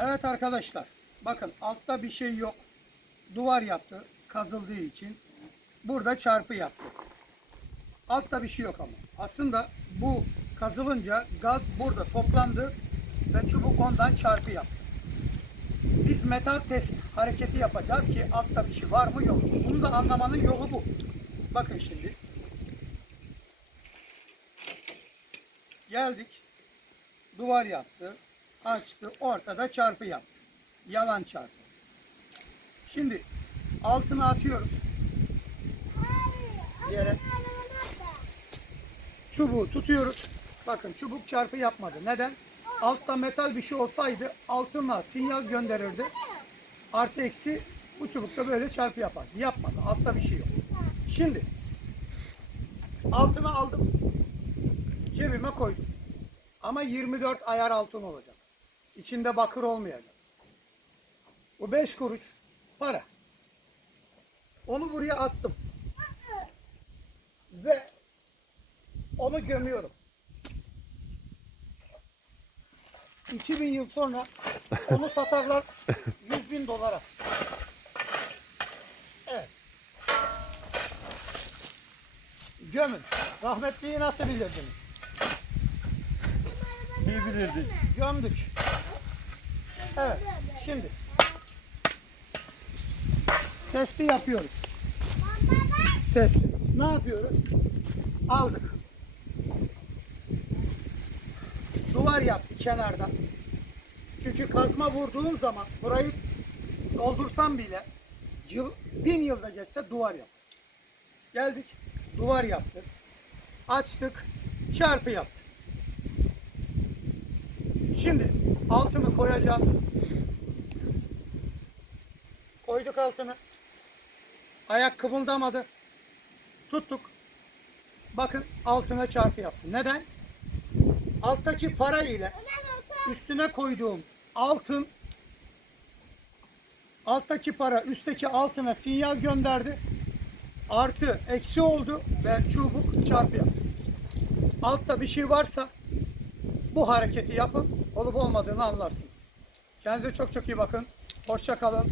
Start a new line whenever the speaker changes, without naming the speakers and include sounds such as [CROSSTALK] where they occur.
Evet arkadaşlar. Bakın altta bir şey yok. Duvar yaptı kazıldığı için. Burada çarpı yaptı. Altta bir şey yok ama. Aslında bu kazılınca gaz burada toplandı ve çubuk ondan çarpı yaptı. Biz metal test hareketi yapacağız ki altta bir şey var mı yok mu. Bunu da anlamanın yolu bu. Bakın şimdi. Geldik. Duvar yaptı. Açtı. Ortada çarpı yaptı. Yalan çarpı. Şimdi altına atıyoruz. Yere. Çubuğu tutuyoruz. Bakın çubuk çarpı yapmadı. Neden? Altta metal bir şey olsaydı altına sinyal gönderirdi. Artı eksi bu çubukta böyle çarpı yapar. Yapmadı. Altta bir şey yok. Şimdi altına aldım. Cebime koydum. Ama 24 ayar altın olacak. İçinde bakır olmayacak. Bu 5 kuruş para. Onu buraya attım. Ve onu gömüyorum. 2000 yıl sonra onu satarlar [LAUGHS] 100 bin dolara. Evet. Gömün. Rahmetliyi nasıl bilirdiniz?
İyi bilirdik.
Gömdük. Evet. Şimdi testi yapıyoruz. Testi. Ne yapıyoruz? Aldık. Duvar yaptı kenardan. Çünkü kazma vurduğun zaman burayı doldursam bile yıl, bin yılda geçse duvar yap. Geldik. Duvar yaptık. Açtık. Çarpı yaptık. Şimdi altını koyacağız. Koyduk altını. Ayak kımıldamadı. Tuttuk. Bakın altına çarpı yaptı. Neden? Alttaki para ile üstüne koyduğum altın alttaki para üstteki altına sinyal gönderdi. Artı eksi oldu ve çubuk çarpı yaptı. Altta bir şey varsa bu hareketi yapın. Olup olmadığını anlarsınız. Kendinize çok çok iyi bakın. Hoşça kalın.